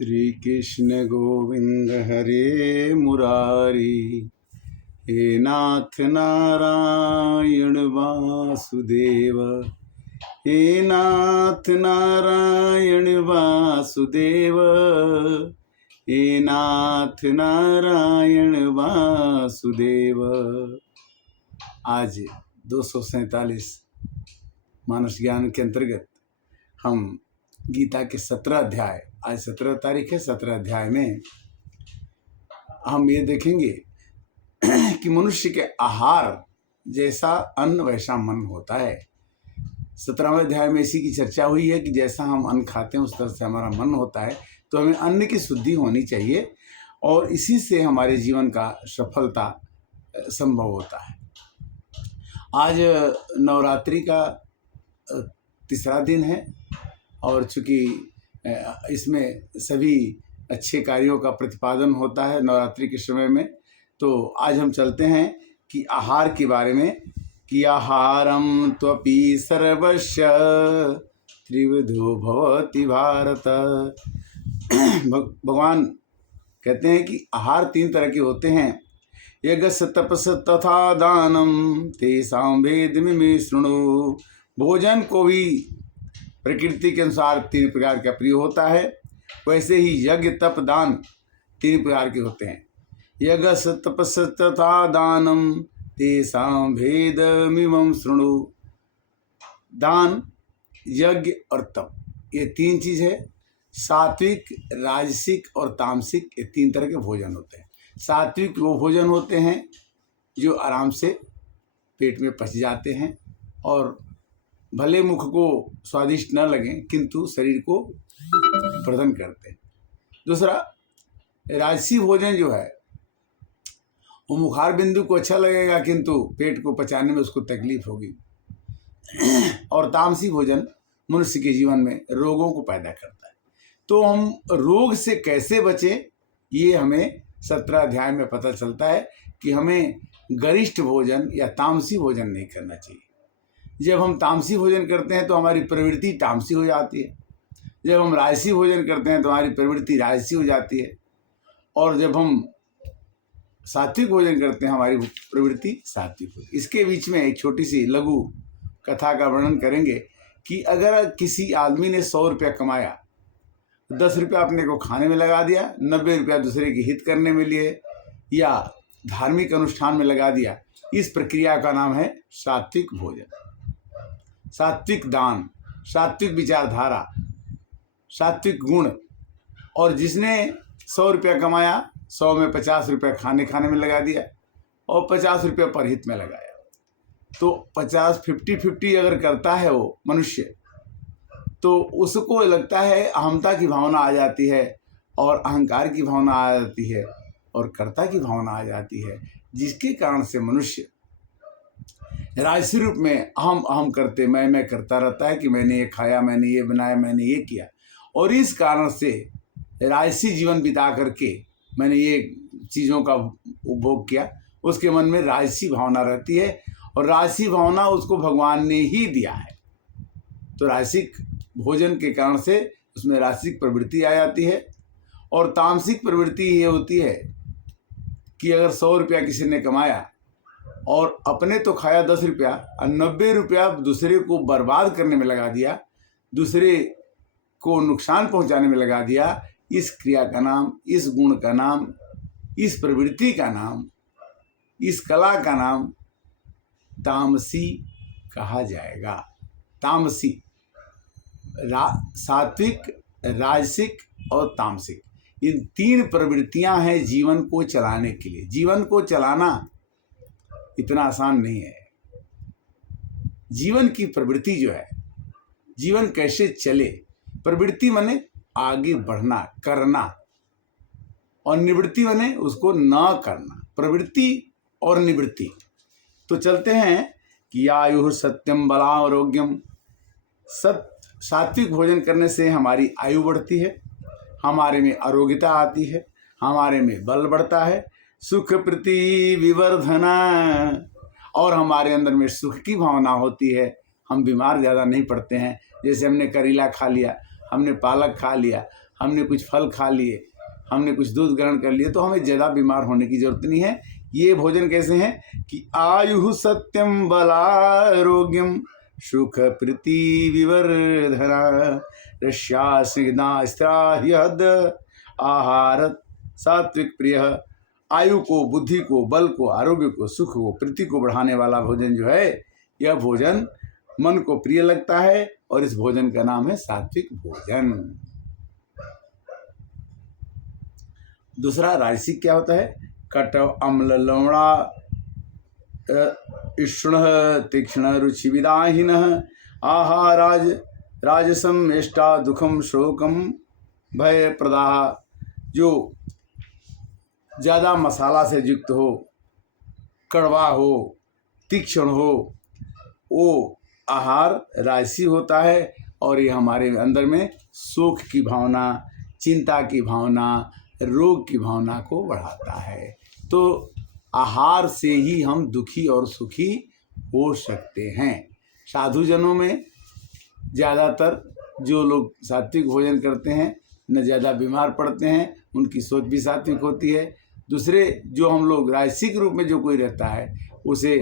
श्री कृष्ण गोविंद हरे मुरारी, हे नाथ नारायण वासुदेव, हे नाथ नारायण वासुदेव, हे नाथ नारायण वासुदेव। आज 247 मानस ज्ञान के अंतर्गत हम गीता के 17 अध्याय, आज 17 तारीख है, 17 अध्याय में हम ये देखेंगे कि मनुष्य के आहार जैसा अन्न वैसा मन होता है। 17वें अध्याय में इसी की चर्चा हुई है कि जैसा हम अन्न खाते हैं उस तरह से हमारा मन होता है। तो हमें अन्न की शुद्धि होनी चाहिए और इसी से हमारे जीवन का सफलता संभव होता है। आज नवरात्रि का तीसरा दिन है और चूँकि इसमें सभी अच्छे कार्यों का प्रतिपादन होता है नवरात्रि के समय में, तो आज हम चलते हैं कि आहार के बारे में कि आहारम त्वपि सर्वस्य त्रिविधो भवति भारत। भगवान कहते हैं कि आहार 3 तरह के होते हैं। यज्ञ तपस तथा दानम तेषां भेदमिमे शृणु। भोजन को भी प्रकृति के अनुसार 3 प्रकार का प्रिय होता है, वैसे ही यज्ञ तप दान 3 प्रकार के होते हैं। यज्ञ तपस तथा दानम तेषां भेदमिमं शृणु। दान, यज्ञ और तप, ये 3 चीज़ है। सात्विक, राजसिक और तामसिक, ये 3 तरह के भोजन होते हैं। सात्विक वो भोजन होते हैं जो आराम से पेट में पच जाते हैं और भले मुख को स्वादिष्ट न लगें किंतु शरीर को प्रदान करते हैं। दूसरा, राजसी भोजन जो है वो मुखार बिंदु को अच्छा लगेगा किंतु पेट को पचाने में उसको तकलीफ होगी। और तामसी भोजन मनुष्य के जीवन में रोगों को पैदा करता है। तो हम रोग से कैसे बचें, ये हमें 17 अध्याय में पता चलता है कि हमें गरिष्ठ भोजन या तामसी भोजन नहीं करना चाहिए। जब हम तामसी भोजन करते हैं तो हमारी प्रवृत्ति तामसी हो जाती है। जब हम राजसी भोजन करते हैं तो हमारी प्रवृत्ति राजसी हो जाती है। और जब हम सात्विक भोजन करते हैं हमारी प्रवृत्ति सात्विक हो। इसके बीच में एक छोटी सी लघु कथा का वर्णन करेंगे कि अगर किसी आदमी ने 100 रुपया कमाया, 10 रुपया अपने को खाने में लगा दिया, 90 रुपया दूसरे की हित करने में लिए या धार्मिक अनुष्ठान में लगा दिया, इस प्रक्रिया का नाम है सात्विक भोजन, सात्विक दान, सात्विक विचारधारा, सात्विक गुण। और जिसने 100 रुपया कमाया, 100 में 50 रुपया खाने में लगा दिया और 50 रुपया परहित में लगाया, तो 50-50 अगर करता है वो मनुष्य, तो उसको लगता है अहमता की भावना आ जाती है और अहंकार की भावना आ जाती है और कर्ता की भावना आ जाती है, जिसके कारण से मनुष्य राजसी रूप में अहम करते मैं करता रहता है कि मैंने ये खाया, मैंने ये बनाया, मैंने ये किया। और इस कारण से राजसी जीवन बिता करके मैंने ये चीज़ों का उपभोग किया, उसके मन में राजसी भावना रहती है और राजसी भावना उसको भगवान ने ही दिया है। तो राजसिक भोजन के कारण से उसमें राजसिक प्रवृत्ति आ जाती है। और तामसिक प्रवृत्ति ये होती है कि अगर 100 रुपया किसी ने कमाया और अपने तो खाया 10 रुपया और 90 रुपया दूसरे को बर्बाद करने में लगा दिया, दूसरे को नुकसान पहुंचाने में लगा दिया, इस क्रिया का नाम, इस गुण का नाम, इस प्रवृत्ति का नाम, इस कला का नाम तामसी कहा जाएगा। तामसी, सात्विक, राजसिक और तामसिक, इन 3 प्रवृत्तियां हैं जीवन को चलाने के लिए। जीवन को चलाना इतना आसान नहीं है। जीवन की प्रवृत्ति जो है, जीवन कैसे चले, प्रवृत्ति माने आगे बढ़ना, करना, और निवृत्ति माने उसको न करना। प्रवृत्ति और निवृत्ति। तो चलते हैं कि आयु सत्यम बलारोग्यम। सात्विक भोजन करने से हमारी आयु बढ़ती है, हमारे में आरोग्यता आती है, हमारे में बल बढ़ता है, सुख प्रति विवर्धना, और हमारे अंदर में सुख की भावना होती है। हम बीमार ज़्यादा नहीं पड़ते हैं। जैसे हमने करेला खा लिया, हमने पालक खा लिया, हमने कुछ फल खा लिए, हमने कुछ दूध ग्रहण कर लिए, तो हमें ज़्यादा बीमार होने की जरूरत नहीं है। ये भोजन कैसे हैं कि आयु सत्यम बलारोग्यम सुख प्रीति विवर्धना रस्या स्निग्धा स्त्राह्यद आहार सात्विक प्रिय। आयु को, बुद्धि को, बल को, आरोग्य को, सुख को, प्रीति को बढ़ाने वाला भोजन जो है, यह भोजन मन को प्रिय लगता है और इस भोजन का नाम है सात्विक भोजन। दूसरा राजसिक क्या होता है? कटव अम्ल लवणा इष्ण तीक्ष्ण रुचि विदाहीन आहाराज राजसम एष्टा दुखम शोकम भय प्रदाह। जो ज़्यादा मसाला से युक्त हो, कड़वा हो, तीक्ष्ण हो, वो आहार राजसी होता है और ये हमारे अंदर में शोक की भावना, चिंता की भावना, रोग की भावना को बढ़ाता है। तो आहार से ही हम दुखी और सुखी हो सकते हैं। साधुजनों में ज़्यादातर जो लोग सात्विक भोजन करते हैं न ज़्यादा बीमार पड़ते हैं, उनकी सोच भी सात्विक होती है। दूसरे जो हम लोग राजसिक रूप में जो कोई रहता है, उसे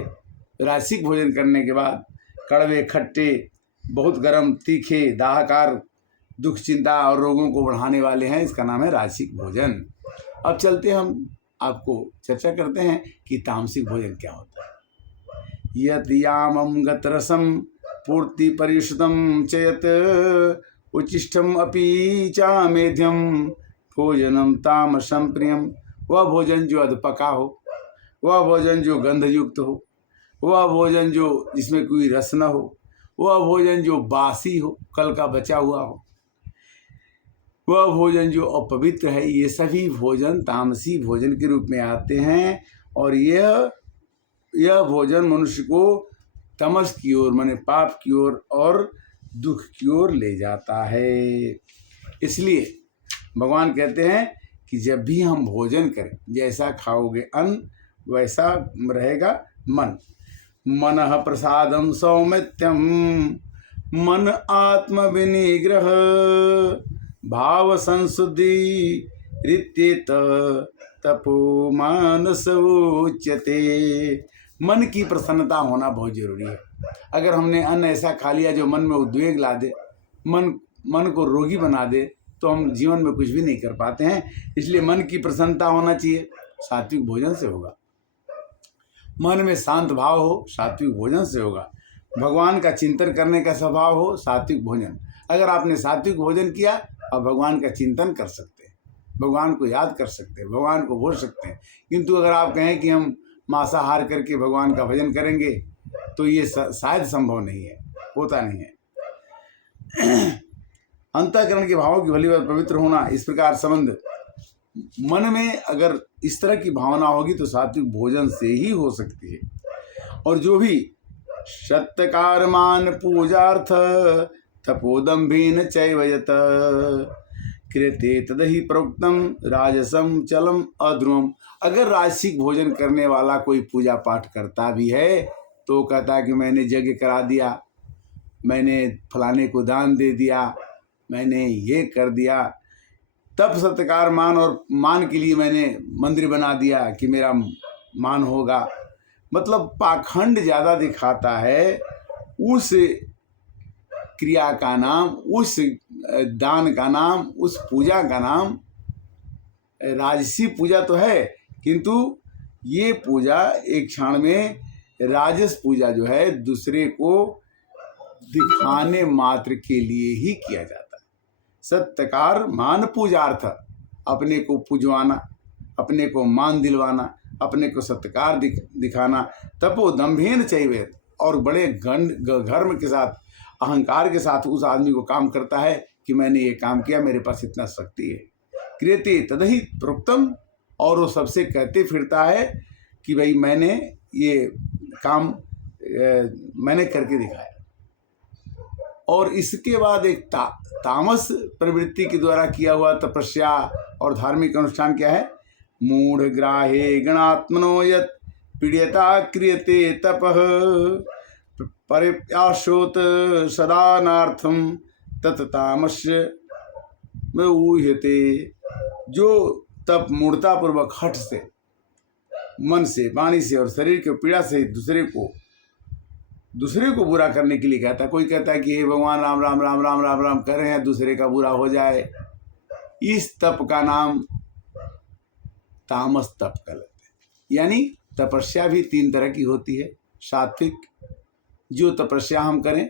राजसिक भोजन करने के बाद कड़वे, खट्टे, बहुत गर्म, तीखे, दाहकार, दुख, चिंता और रोगों को बढ़ाने वाले हैं। इसका नाम है राजसिक भोजन। अब चलते हम आपको चर्चा करते हैं कि तामसिक भोजन क्या होता है। यत् यामं गतरसम पूर्ति परिषदम चयत उच्चिष्टम अपि च मेध्यम भोजनम तामसम प्रियम। वह भोजन जो अधपका हो, वह भोजन जो गंधयुक्त हो, वह भोजन जो जिसमें कोई रस न हो, वह भोजन जो बासी हो, कल का बचा हुआ हो, वह भोजन जो अपवित्र है, ये सभी भोजन तामसी भोजन के रूप में आते हैं। और यह भोजन मनुष्य को तमस की ओर, माने पाप की ओर और दुख की ओर ले जाता है। इसलिए भगवान कहते हैं कि जब भी हम भोजन करें, जैसा खाओगे अन्न वैसा रहेगा मन। मनः प्रसादम सौमित्यम मन आत्म विनिग्रह भाव संशुद्धि रित्येत तपो मानस उच्यते। मन की प्रसन्नता होना बहुत जरूरी है। अगर हमने अन्न ऐसा खा लिया जो मन में उद्वेग ला दे, मन को रोगी बना दे, तो हम जीवन में कुछ भी नहीं कर पाते हैं। इसलिए मन की प्रसन्नता होना चाहिए, सात्विक भोजन से होगा। मन में शांत भाव हो, सात्विक भोजन से होगा। भगवान का चिंतन करने का स्वभाव हो, सात्विक भोजन। अगर आपने सात्विक भोजन किया, अब भगवान का चिंतन कर सकते हैं, भगवान को याद कर सकते हैं, भगवान को भूल सकते हैं। किंतु अगर आप कहें कि हम मांसाहार करके भगवान का भजन करेंगे, तो ये शायद संभव नहीं है, होता नहीं है। अंतःकरण के भावों की भली बात पवित्र होना, इस प्रकार संबंध मन में अगर इस तरह की भावना होगी तो सात्विक भोजन से ही हो सकती है। और जो भी सत्कार मान पूजार्थ तपोदम्भेन चैव यत क्रियते तदहि प्रोक्तम राजसम चलम अध्रुवम। अगर राजसिक भोजन करने वाला कोई पूजा पाठ करता भी है तो कहता है कि मैंने यज्ञ करा दिया, मैंने फलाने को दान दे दिया, मैंने ये कर दिया, तप सत्कार मान और मान के लिए मैंने मंदिर बना दिया कि मेरा मान होगा। मतलब पाखंड ज़्यादा दिखाता है। उस क्रिया का नाम, उस दान का नाम, उस पूजा का नाम राजसी पूजा तो है, किंतु ये पूजा एक क्षण में राजस पूजा जो है दूसरे को दिखाने मात्र के लिए ही किया जाता है। सत्कार मान पूजार्थ, अपने को पूजवाना, अपने को मान दिलवाना, अपने को सत्कार दिखाना। तपो दम्भेन चाहिए, और बड़े घर्म के साथ, अहंकार के साथ उस आदमी को काम करता है कि मैंने ये काम किया, मेरे पास इतना शक्ति है। क्रियते तदहि प्रोक्तम, और वो सबसे कहते फिरता है कि भाई मैंने ये काम मैंने करके दिखाया। और इसके बाद एक तामस प्रवृत्ति के द्वारा किया हुआ तपस्या और धार्मिक अनुष्ठान क्या है? मूढ़ ग्राहे गणात्मनो यत् पीड्यता क्रियते तपः परिप्याशोत सदानार्थम तत् तामस्य में ऊह्यते, जो तप मूर्तापूर्वक हठ से, मन से, वाणी से और शरीर के पीड़ा से दूसरे को बुरा करने के लिए कहता है। कोई कहता है कि हे भगवान राम राम राम राम राम राम कर रहे हैं, दूसरे का बुरा हो जाए, इस तप का नाम तामस तप कहलाते हैं। यानी तपस्या भी 3 तरह की होती है। सात्विक, जो तपस्या हम करें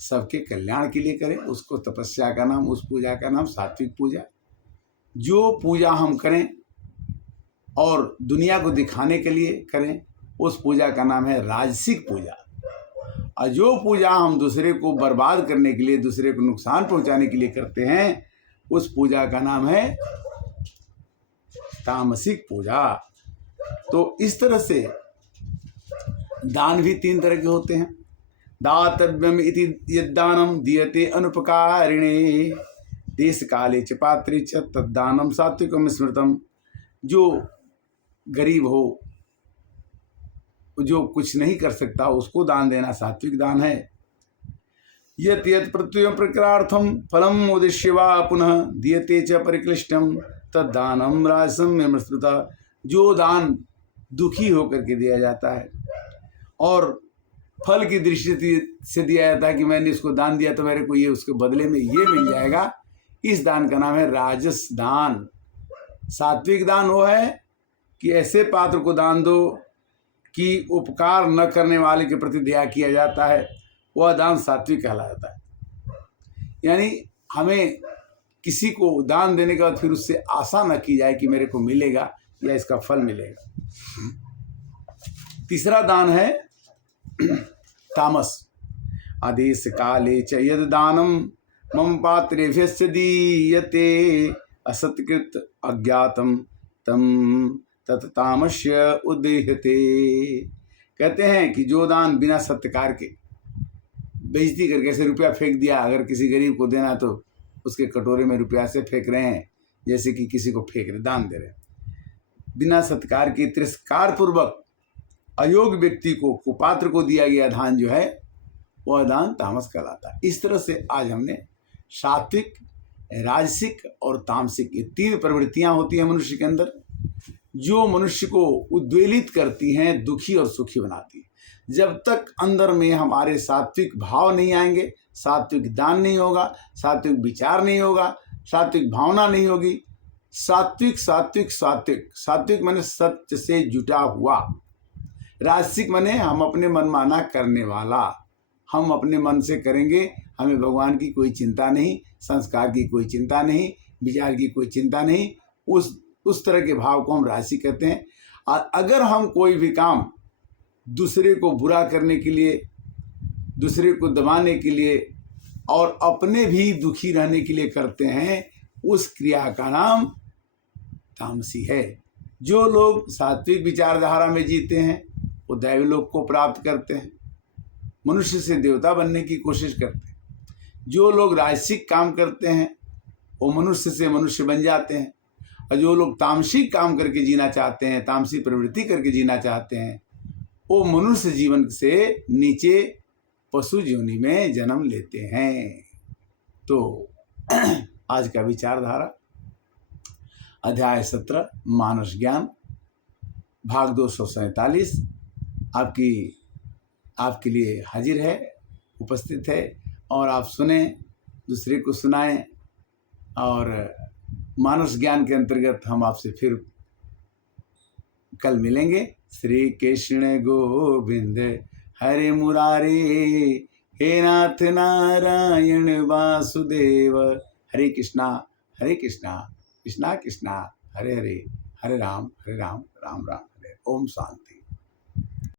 सबके कल्याण के लिए करें, उसको तपस्या का नाम, उस पूजा का नाम सात्विक पूजा। जो पूजा हम करें और दुनिया को दिखाने के लिए करें, उस पूजा का नाम है राजसिक पूजा। और जो पूजा हम दूसरे को बर्बाद करने के लिए, दूसरे को नुकसान पहुंचाने के लिए करते हैं, उस पूजा का नाम है तामसिक पूजा। तो इस तरह से दान भी 3 तरह के होते हैं। दातव्यम इति यद्दानम दीयते अनुपकारिणे देश काले च पात्रे च तद्दानम सात्विकम स्मृतम। जो गरीब हो, जो कुछ नहीं कर सकता, उसको दान देना सात्विक दान है। यत् यत् प्रत्ययं प्रक्रार्थम फलम उद्देश्य वा पुनः दीयते च परिक्लिष्टम तद्दानम राजसम स्मृता। जो दान दुखी होकर के दिया जाता है और फल की दृष्टि से दिया जाता है कि मैंने इसको दान दिया तो मेरे को ये उसके बदले में ये मिल जाएगा, इस दान का नाम है राजस दान। सात्विक दान वो है कि ऐसे पात्र को दान दो कि उपकार न करने वाले के प्रति दया किया जाता है, वह दान सात्विक कहलाता है। यानी हमें किसी को दान देने के बाद फिर उससे आशा न की जाए कि मेरे को मिलेगा या इसका फल मिलेगा। तीसरा दान है तामस। आदेश काले च यद दानम मम पात्रेभ्यश्च दीयते असत्कृत अज्ञातम तम तत्तामस्य उदेह्यते। कहते हैं कि जो दान बिना सत्कार के, बेइज्जती करके ऐसे रुपया फेंक दिया, अगर किसी गरीब को देना तो उसके कटोरे में रुपया से फेंक रहे हैं, जैसे कि किसी को फेंक रहे, दान दे रहे हैं। बिना सत्कार के, तिरस्कार पूर्वक अयोग्य व्यक्ति को, कुपात्र को दिया गया दान जो है, वह दान तामस कहलाता है। इस तरह से आज हमने सात्विक, राजसिक और तामसिक, ये 3 प्रवृत्तियां होती हैं मनुष्य के अंदर, जो मनुष्य को उद्वेलित करती हैं, दुखी और सुखी बनाती है। जब तक अंदर में हमारे सात्विक भाव नहीं आएंगे, सात्विक दान नहीं होगा, सात्विक विचार नहीं होगा, सात्विक भावना नहीं होगी। सात्विक सात्विक सात्विक सात्विक माने सत्य से जुटा हुआ। राजसिक माने हम अपने मनमाना करने वाला। हम अपने मन से करेंगे, हमें भगवान की कोई चिंता नहीं, संस्कार की कोई चिंता नहीं, विचार की कोई चिंता नहीं। उस तरह के भाव को हम राजसिक कहते हैं। और अगर हम कोई भी काम दूसरे को बुरा करने के लिए, दूसरे को दबाने के लिए और अपने भी दुखी रहने के लिए करते हैं, उस क्रिया का नाम तामसी है। जो लोग सात्विक विचारधारा में जीते हैं वो दैवलोक को प्राप्त करते हैं, मनुष्य से देवता बनने की कोशिश करते हैं। जो लोग राजसिक काम करते हैं वो मनुष्य से मनुष्य बन जाते हैं। और जो लोग तामसिक काम करके जीना चाहते हैं, तामसी प्रवृत्ति करके जीना चाहते हैं, वो मनुष्य जीवन से नीचे पशु योनि में जन्म लेते हैं। तो आज का विचारधारा अध्याय 17 मानस ज्ञान भाग 247 आपके लिए हाजिर है, उपस्थित है। और आप सुने, दूसरे को सुनाएं। और मानस ज्ञान के अंतर्गत हम आपसे फिर कल मिलेंगे। श्री कृष्ण गोविंद हरे मुरारे, हे नाथ नारायण वासुदेव। हरे कृष्णा कृष्णा कृष्णा हरे हरे, हरे राम राम राम हरे। ओम शांति।